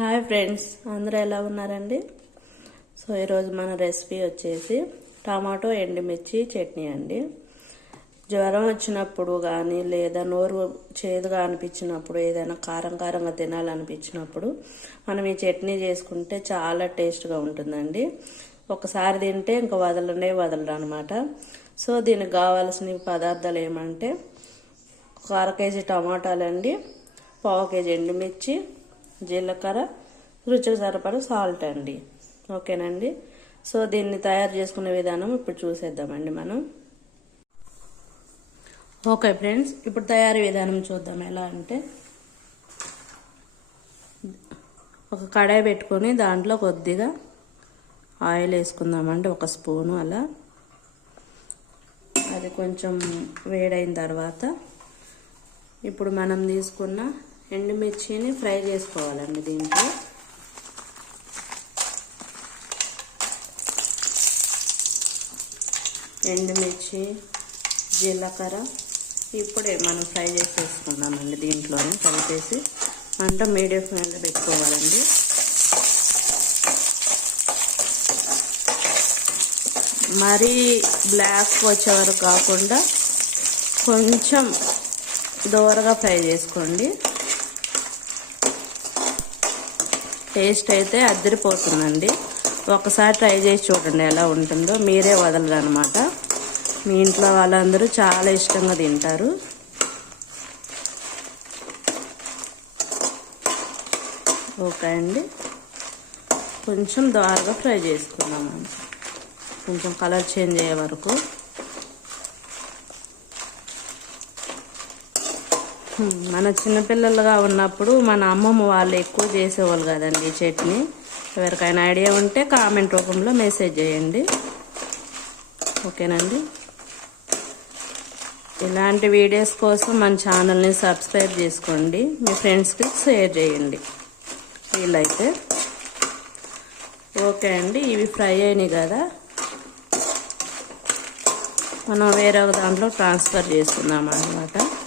Hi friends అందరూ ఎలా ఉన్నారండి? సో ఈరోజు మన రెసిపీ వచ్చేసి టమాటో ఎండుమిర్చి చట్నీ అండి. జ్వరం వచ్చినప్పుడు కానీ లేదా నోరు చేదుగా అనిపించినప్పుడు ఏదైనా కారం కారంగా తినాలనిపించినప్పుడు మనం ఈ చట్నీ చేసుకుంటే చాలా టేస్ట్గా ఉంటుందండి. ఒకసారి తింటే ఇంకా వదలనే వదలరు అనమాట సో దీనికి కావాల్సిన పదార్థాలు ఏమంటే ఒక అర కేజీ టమాటాలండి పావు కేజీ ఎండుమిర్చి జీలకర్ర రుచికి సరిపడా సాల్ట్ అండి. ఓకేనండి? సో దీన్ని తయారు చేసుకునే విధానం ఇప్పుడు చూసేద్దామండి మనం. ఓకే ఫ్రెండ్స్ ఇప్పుడు తయారీ విధానం చూద్దాం. ఎలా అంటే ఒక కడాయి పెట్టుకొని దాంట్లో కొద్దిగా ఆయిల్ వేసుకుందామండి ఒక స్పూను అలా. అది కొంచెం వేడైన తర్వాత ఇప్పుడు మనం తీసుకున్న ఎండుమిర్చిని ఫ్రై చేసుకోవాలండి దీంట్లో. ఎండుమిర్చి జీలకర్ర ఇప్పుడే మనం ఫ్రై చేసేసుకున్నామండి దీంట్లోనే కలిపేసి. మంట మీడియం ఫ్లేమ్లో పెట్టుకోవాలండి. మరీ బ్లాక్ వచ్చే వరకు కాకుండా కొంచెం దోరగా ఫ్రై చేసుకోండి. టేస్ట్ అయితే అద్దరిపోతుందండి ఒకసారి ట్రై చేసి చూడండి ఎలా ఉంటుందో. మీరే వదలరు అనమాట మీ ఇంట్లో వాళ్ళందరూ చాలా ఇష్టంగా తింటారు. ఓకే అండి. కొంచెం దారుగా ఫ్రై చేసుకుందాం కొంచెం కలర్ చేంజ్ అయ్యే వరకు. మన చిన్నపిల్లలుగా ఉన్నప్పుడు మన అమ్మమ్మ వాళ్ళు ఎక్కువ చేసేవాళ్ళు కదండి చట్నీ. ఎవరికైనా ఐడియా ఉంటే కామెంట్ రూపంలో మెసేజ్ చేయండి. ఓకేనండి? ఇలాంటి వీడియోస్ కోసం మన ఛానల్ని సబ్స్క్రైబ్ చేసుకోండి. మీ ఫ్రెండ్స్కి షేర్ చేయండి. వీలైతే. ఓకే అండి ఇవి ఫ్రై అయినాయి కదా. మనం వేరే ఒక దాంట్లో ట్రాన్స్ఫర్ చేసుకుందాం అన్నమాట.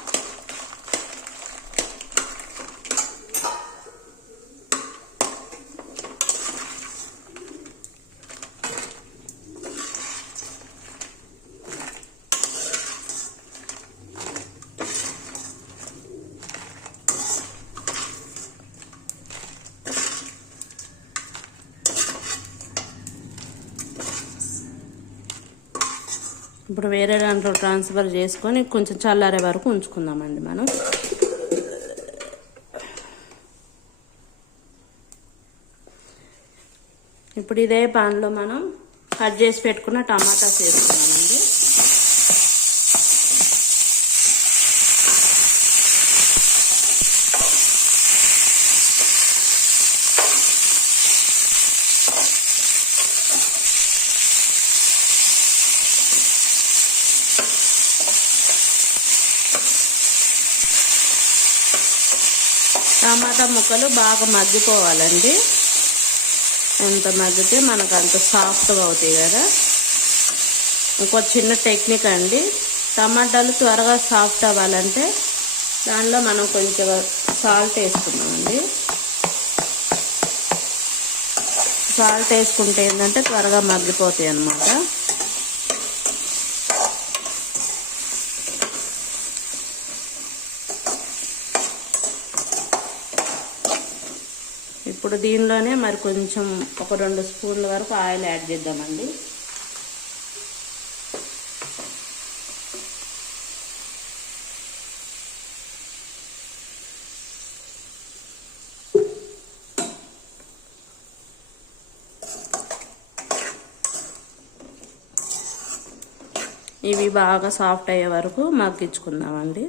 ఇప్పుడు వేరే దాంట్లో ట్రాన్స్ఫర్ చేసుకొని కొంచెం చల్లారే వరకు ఉంచుకుందామండి మనం. ఇప్పుడు ఇదే పాన్లో మనం కట్ చేసి పెట్టుకున్న టమాటాస్ వేసుకున్నాం టమాటా ముక్కలు బాగా మగ్గిపోవాలండి. ఎంత మగ్గితే మనకు అంత సాఫ్ట్గా అవుతాయి కదా. ఇంకో చిన్న టెక్నిక్ అండి. టమాటాలు త్వరగా సాఫ్ట్ అవ్వాలంటే దానిలో మనం కొంచెం సాల్ట్ వేసుకున్నామండి సాల్ట్ వేసుకుంటే ఏంటంటే త్వరగా మగ్గిపోతాయి అన్నమాట ఇప్పుడు దీనిలోనే మరి కొంచెం ఒక రెండు స్పూన్ల వరకు ఆయిల్ యాడ్ చేద్దామండి. ఇవి బాగా సాఫ్ట్ అయ్యే వరకు మగ్గించుకుందామండి.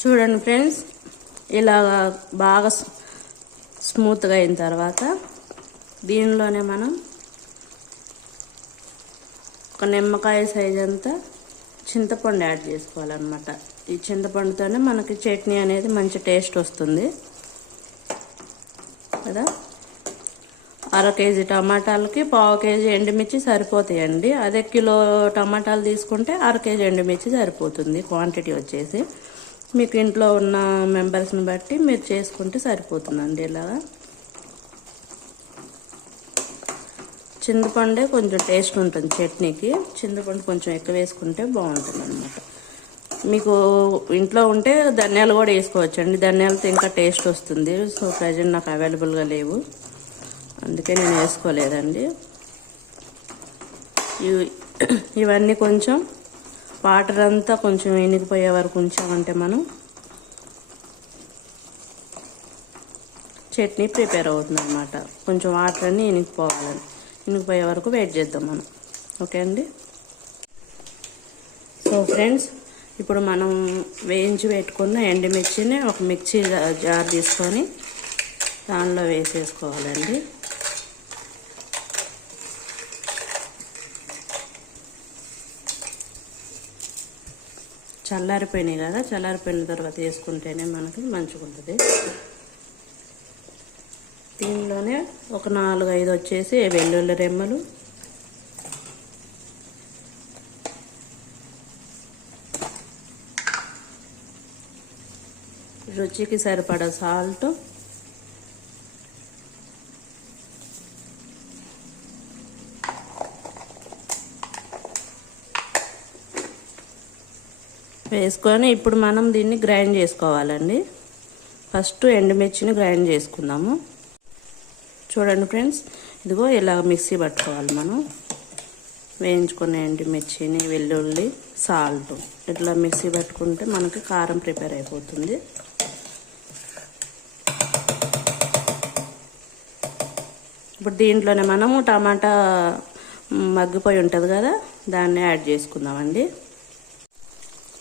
చూడండి ఫ్రెండ్స్ ఇలా బాగా స్మూత్గా అయిన తర్వాత దీనిలోనే మనం ఒక నిమ్మకాయ సైజ్ అంతా చింతపండు యాడ్ చేసుకోవాలన్నమాట. ఈ చింతపండుతోనే మనకి చట్నీ అనేది మంచి టేస్ట్ వస్తుంది. కదా? అర కేజీ టమాటాలకి పావు కేజీ ఎండుమిర్చి సరిపోతాయండి. అదే కిలో టమాటాలు తీసుకుంటే అర కేజీ ఎండుమిర్చి సరిపోతుంది క్వాంటిటీ వచ్చేసి. మీకు ఇంట్లో ఉన్న మెంబర్స్ని బట్టి మీరు చేసుకుంటే సరిపోతుందండి ఇలాగా? చింతపండే కొంచెం టేస్ట్ ఉంటుంది చట్నీకి. చింతపండు కొంచెం ఎక్కువ వేసుకుంటే బాగుంటుంది అనమాట మీకు ఇంట్లో ఉంటే ధనియాలు కూడా వేసుకోవచ్చండి. ధనియాలతో ఇంకా టేస్ట్ వస్తుంది. సో ప్రజెంట్ నాకు అవైలబుల్గా లేవు. అందుకే నేను వేసుకోలేదండి. ఇవన్నీ కొంచెం వాటర్ అంతా కొంచెం ఎనిగిపోయే వరకు ఉంచామంటే మనం చట్నీ ప్రిపేర్ అవుతుంది అనమాట కొంచెం వాటర్ అన్నీ ఎనిగిపోవాలని. ఎనిగిపోయే వరకు వెయిట్ చేద్దాం మనం. ఓకే అండి? సో ఫ్రెండ్స్ ఇప్పుడు మనం వేయించి పెట్టుకున్న ఎండుమిర్చిని ఒక మిక్సీ జార్ తీసుకొని దానిలో వేసేసుకోవాలండి. చల్లారిపోయినాయి కదా చల్లారిపోయిన తర్వాత వేసుకుంటేనే మనకి మంచిగా ఉంటుంది దీనిలోనే ఒక నాలుగు ఐదు వచ్చేసి వెల్లుల్లి రెమ్మలు. రుచికి సరిపడా సాల్ట్. వేసుకొని ఇప్పుడు మనం దీన్ని గ్రైండ్ చేసుకోవాలండి. ఫస్ట్ ఎండుమిర్చిని గ్రైండ్ చేసుకుందాము. చూడండి ఫ్రెండ్స్ ఇదిగో ఇలా మిక్సీ పట్టుకోవాలి మనం. వేయించుకున్న ఎండుమిర్చిని వెల్లుల్లి సాల్ట్ ఇట్లా మిక్సీ పట్టుకుంటే మనకి కారం ప్రిపేర్ అయిపోతుంది. ఇప్పుడు దీంట్లోనే మనము టమాటా మగ్గిపోయి ఉంటుంది కదా దాన్ని యాడ్ చేసుకుందామండి.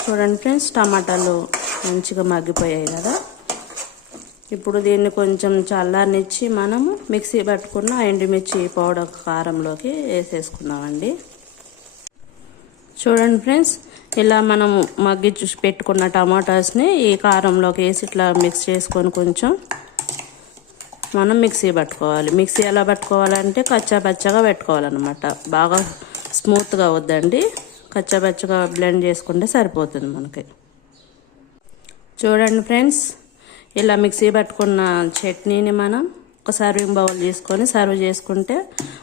చూడండి ఫ్రెండ్స్ టమాటాలు మంచిగా మగ్గిపోయాయి కదా. ఇప్పుడు దీన్ని కొంచెం చల్లారనిచ్చి మనము మిక్సీ పట్టుకున్న ఎండుమిర్చి పౌడర్ కారంలోకి వేసేసుకున్నామండి చూడండి ఫ్రెండ్స్ ఇలా మనం మగ్గి చూసి పెట్టుకున్న టమాటాస్ని ఈ కారంలోకి వేసి ఇట్లా మిక్స్ చేసుకొని కొంచెం మనం మిక్సీ పట్టుకోవాలి. మిక్సీ ఎలా పట్టుకోవాలంటే కచ్చా పచ్చగా పెట్టుకోవాలన్నమాట. బాగా స్మూత్గా వద్దండి కచ్చా పచ్చగా బ్లెండ్ చేసుకుంటే సరిపోతుంది మనకి. చూడండి ఫ్రెండ్స్ ఇలా మిక్సీ పట్టుకున్న చట్నీని మనం ఒక సర్వింగ్ బౌల్ తీసుకొని సర్వ్ చేసుకుంటే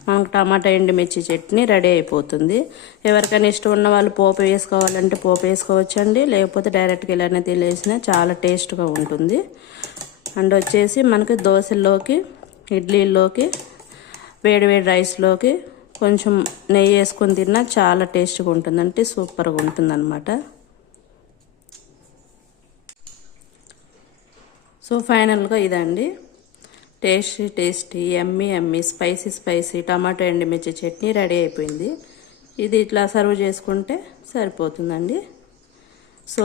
మనకు టమాటా ఎండుమిర్చి చట్నీ రెడీ అయిపోతుంది. ఎవరికైనా ఇష్టం ఉన్న వాళ్ళు పోపు వేసుకోవాలంటే పోపు వేసుకోవచ్చండి. లేకపోతే డైరెక్ట్గా ఇలానే తినేసినా చాలా టేస్ట్గా ఉంటుంది. అండ్ వచ్చేసి మనకి దోశల్లోకి ఇడ్లీల్లోకి వేడి వేడి రైస్లోకి కొంచెం నెయ్యి వేసుకొని తిన్నా చాలా టేస్ట్గా ఉంటుంది. అంటే సూపర్గా ఉంటుంది అనమాట సో ఫైనల్గా ఇదండి. Tasty tasty yummy yummy spicy spicy tomato ఎండుమిర్చి చట్నీ రెడీ అయిపోయింది. ఇది ఇట్లా సర్వ్ చేసుకుంటే సరిపోతుందండి. సో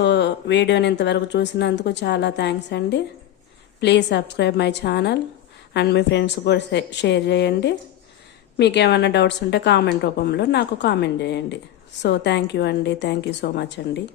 వీడియోని ఇంతవరకు చూసినందుకు చాలా థ్యాంక్స్ అండి. Please subscribe my channel and me friends కూడా షేర్ చేయండి. మీకు ఏమైనా డౌట్స్ ఉంటే కామెంట్ రూపంలో నాకు కామెంట్ చేయండి. సో థ్యాంక్ యూ అండి. థ్యాంక్ యూ సో మచ్ అండి.